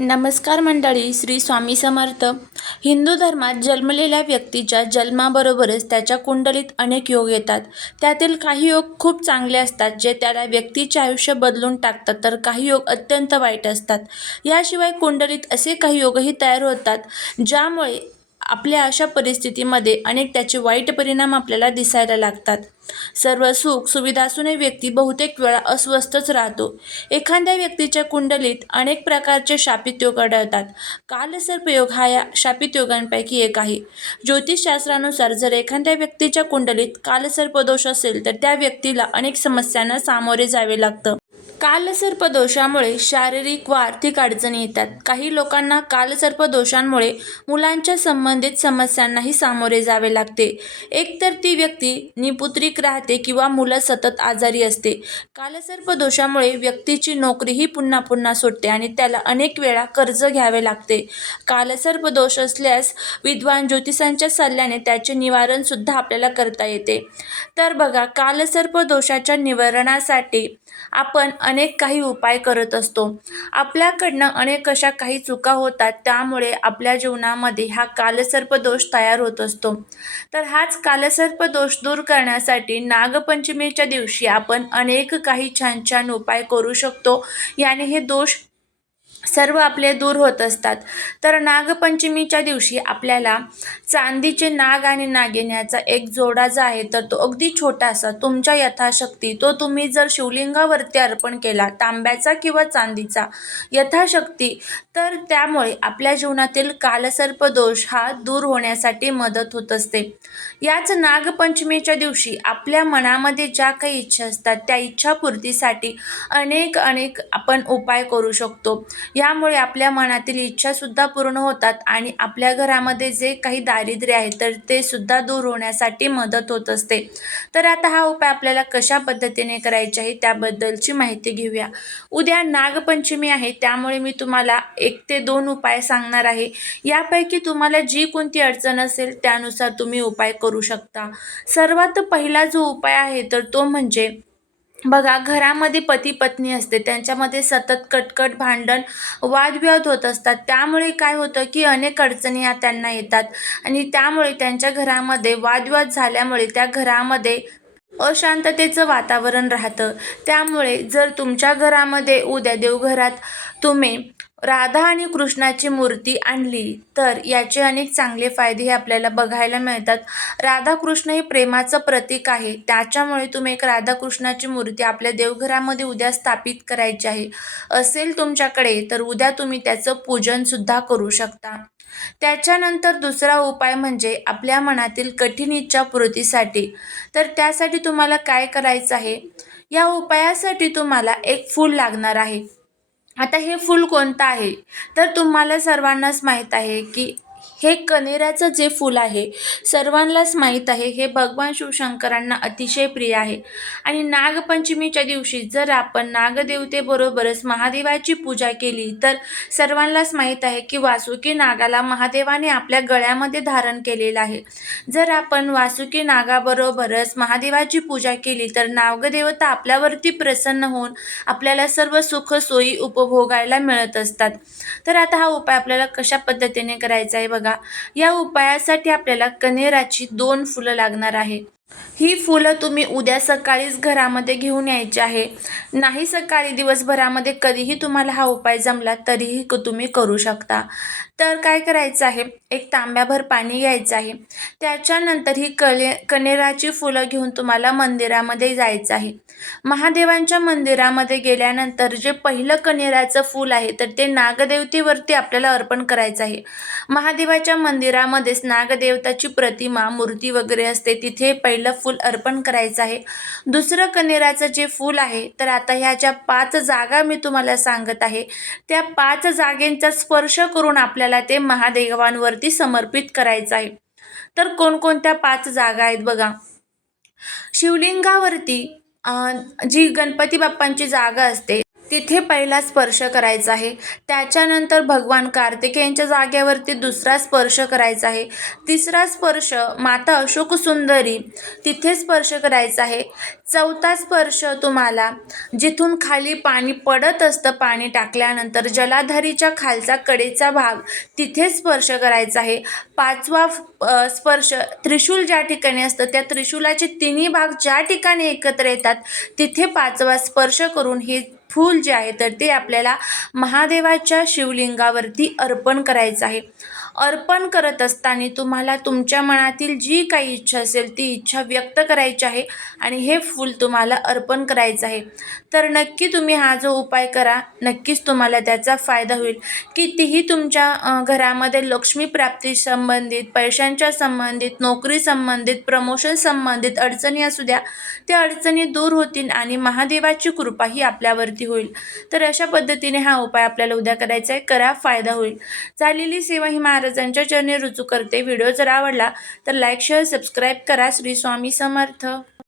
नमस्कार मंडळी श्री स्वामी समर्थ. हिंदू धर्मात जन्मलेल्या व्यक्तीच्या जन्माबरोबरच त्याच्या कुंडलीत अनेक योग येतात. त्यातील काही योग खूप चांगले असतात जे त्याला व्यक्तीचे आयुष्य बदलून टाकतात तर काही योग अत्यंत वाईट असतात. याशिवाय कुंडलीत असे काही योगही तयार होतात ज्यामुळे आपल्या अशा परिस्थितीमध्ये अनेक त्याचे वाईट परिणाम आपल्याला दिसायला लागतात. सर्व सुख सुविधा असूनही व्यक्ती बहुतेक वेळा अस्वस्थच राहतो. एखाद्या व्यक्तीच्या कुंडलीत अनेक प्रकारचे शापित योग आढळतात कालसर्पयोग हा या शापित योगांपैकी एक आहे. ज्योतिषशास्त्रानुसार जर एखाद्या व्यक्तीच्या कुंडलीत कालसर्पदोष असेल तर त्या व्यक्तीला अनेक समस्यांना सामोरे जावे लागतं. कालसर्प दोषामुळे शारीरिक व आर्थिक अडचणी येतात. काही लोकांना कालसर्प दोषांमुळे मुलांच्या संबंधित समस्यांनाही सामोरे जावे लागते. एकतर ती व्यक्ती निपुत्रिक राहते किंवा मुलं सतत आजारी असते. कालसर्प दोषामुळे व्यक्तीची नोकरीही पुन्हा पुन्हा सुटते आणि त्याला अनेक वेळा कर्ज घ्यावे लागते. कालसर्प दोष असल्यास विद्वान ज्योतिषांच्या सल्ल्याने त्याचे निवारणसुद्धा आपल्याला करता येते. तर बघा कालसर्प दोषाच्या निवारणासाठी आपण अनेक काही उपाय करत असतो. आपल्याकडनं अनेक अशा काही चुका होतात त्यामुळे आपल्या जीवनामध्ये हा कालसर्प दोष तयार होत असतो. तर हाच कालसर्प दोष दूर करण्यासाठी नागपंचमीच्या दिवशी आपण अनेक काही छान छान उपाय करू शकतो. याने हे दोष सर्व आपले दूर होत असतात. तर नागपंचमीच्या दिवशी आपल्याला चांदीचे नाग आणि नागिन्याचा एक जोडा जो आहे तर तो अगदी छोटासा तुमच्या यथाशक्ती तो तुम्ही जर शिवलिंगावरती अर्पण केला तांब्याचा किंवा चांदीचा यथाशक्ती तर त्यामुळे आपल्या जीवनातील कालसर्प दोष हा दूर होण्यासाठी मदत होत असते. याच नागपंचमीच्या दिवशी आपल्या मनामध्ये ज्या काही इच्छा असतात त्या इच्छापूर्तीसाठी अनेक अनेक आपण उपाय करू शकतो. यामुळे आपल्या मनातील इच्छासुद्धा पूर्ण होतात आणि आपल्या घरामध्ये जे काही दारिद्र्य आहे तर ते सुद्धा दूर होण्यासाठी मदत होत असते. तर आता हा उपाय आपल्याला कशा पद्धतीने करायचे आहे त्याबद्दलची माहिती घेऊया. उद्या नागपंचमी आहे त्यामुळे मी तुम्हाला एक ते दोन उपाय सांगणार आहे. यापैकी तुम्हाला जी कोणती अडचण असेल त्यानुसार तुम्ही उपाय करू शकता. सर्वात पहिला जो उपाय आहे तर तो म्हणजे बघा घरामध्ये पती पत्नी असते त्यांच्यामध्ये सतत कटकट भांडण वादविवाद होत असतात. त्यामुळे काय होतं की अनेक अडचणी या त्यांना येतात. आणि त्यामुळे त्यांच्या घरामध्ये वादविवाद झाल्यामुळे त्या घरामध्ये अशांततेचं वातावरण राहतं. त्यामुळे जर तुमच्या घरामध्ये उद्या देवघरात तुम्ही राधा आणि कृष्णाची मूर्ती आणली तर याचे अनेक चांगले फायदे हे आपल्याला बघायला मिळतात. राधाकृष्ण हे प्रेमाचं प्रतीक आहे. त्याच्यामुळे तुम्ही एक राधाकृष्णाची मूर्ती आपल्या देवघरामध्ये उद्या स्थापित करायची आहे. असेल तुमच्याकडे तर उद्या तुम्ही त्याचं पूजनसुद्धा करू शकता. त्याच्यानंतर दुसरा उपाय म्हणजे आपल्या मनातील कठीण इच्छा पूर्तीसाठी. तर त्यासाठी तुम्हाला काय करायचं आहे? या उपायासाठी तुम्हाला एक फूल लागणार आहे. आता हे फूल कोणतं आहे? तर तुम्हाला सर्वांनाच माहीत आहे की हे कनेराचं जे फूल आहे सर्वांनाच माहीत आहे. हे भगवान शिवशंकरांना अतिशय प्रिय आहे. आणि नागपंचमीच्या दिवशी जर आपण नागदेवतेबरोबरच महादेवाची पूजा केली तर सर्वांनाच माहीत आहे की वासुकी नागाला महादेवाने आपल्या गळ्यामध्ये धारण केलेलं आहे. जर आपण वासुकी नागाबरोबरच महादेवाची पूजा केली तर नागदेवता आपल्यावरती प्रसन्न होऊन आपल्याला सर्व सुख सोयी उपभोगायला मिळत असतात. तर आता हा उपाय आपल्याला कशा पद्धतीने करायचा आहे बघा. या उपायासाठी आपल्याला कनेराची दोन फुलं लागणार आहे. ही फुलं तुम्ही उद्या सकाळीच घरामध्ये घेऊन यायची आहे. नाही सकाळी दिवसभरामध्ये कधीही तुम्हाला हा उपाय जमला तरीही तुम्ही करू शकता. तर काय करायचं आहे? एक तांब्याभर पाणी घ्यायचं आहे. त्याच्यानंतर ही कले कनेराची फुलं घेऊन तुम्हाला मंदिरामध्ये जायचं आहे. महादेवांच्या मंदिरामध्ये गेल्यानंतर जे पहिलं कनेराचं फूल आहे तर ते नागदेवतेवरती आपल्याला अर्पण करायचं आहे. महादेवाच्या मंदिरामध्येच नागदेवताची प्रतिमा मूर्ती वगैरे असते तिथे पहिलं फूल अर्पण करायचं आहे. दुसरं कनेराचं जे फूल आहे तर आता ह्या ज्या पाच जागा मी तुम्हाला सांगत आहे. त्या पाच जागेंचा स्पर्श करून आपल्याला ते महादेवांवरती समर्पित करायचं आहे. तर कोणकोणत्या पाच जागा आहेत बघा. शिवलिंगावरती जी गणपती बाप्पांची जागा असते तिथे पहिला स्पर्श करायचा आहे. त्याच्यानंतर भगवान कार्तिकेयांच्या जागेवरती दुसरा स्पर्श करायचा आहे. तिसरा स्पर्श माता अशोक सुंदरी तिथे स्पर्श करायचा आहे. चौथा स्पर्श तुम्हाला जिथून खाली पाणी पडत असतं पाणी टाकल्यानंतर जलाधारीच्या खालचा कडेचा भाग तिथे स्पर्श करायचा आहे. पाचवा स्पर्श त्रिशूल ज्या ठिकाणी असतं त्या त्रिशूलाचे तिन्ही भाग ज्या ठिकाणी एकत्र येतात तिथे पाचवा स्पर्श करून हे फूल जे आहे तर ते आपल्याला महादेवाच्या शिवलिंगावरती अर्पण करायचं आहे. अर्पण करत असताना तुम्हाला तुमच्या मनातील जी काही इच्छा असेल ती इच्छा व्यक्त करायची आहे आणि हे फूल तुम्हाला अर्पण करायचं आहे. तर नक्की तुम्ही हा जो उपाय करा नक्कीच तुम्हाला त्याचा फायदा होईल. कितीही तुमच्या घरामध्ये लक्ष्मी प्राप्ती संबंधित पैशांच्या संबंधित नोकरी संबंधित प्रमोशन संबंधित अडचणी असू द्या त्या अडचणी दूर होतील आणि महादेवाची कृपा ही आपल्यावरती होईल. तर अशा पद्धतीने हा उपाय आपल्याला उद्या करायचा आहे. करा फायदा होईल. झालेली सेवा ही महाराजांच्या चरणी रुजू करते. व्हिडिओ जर आवडला तर लाईक शेअर सबस्क्राईब करा. श्री स्वामी समर्थ.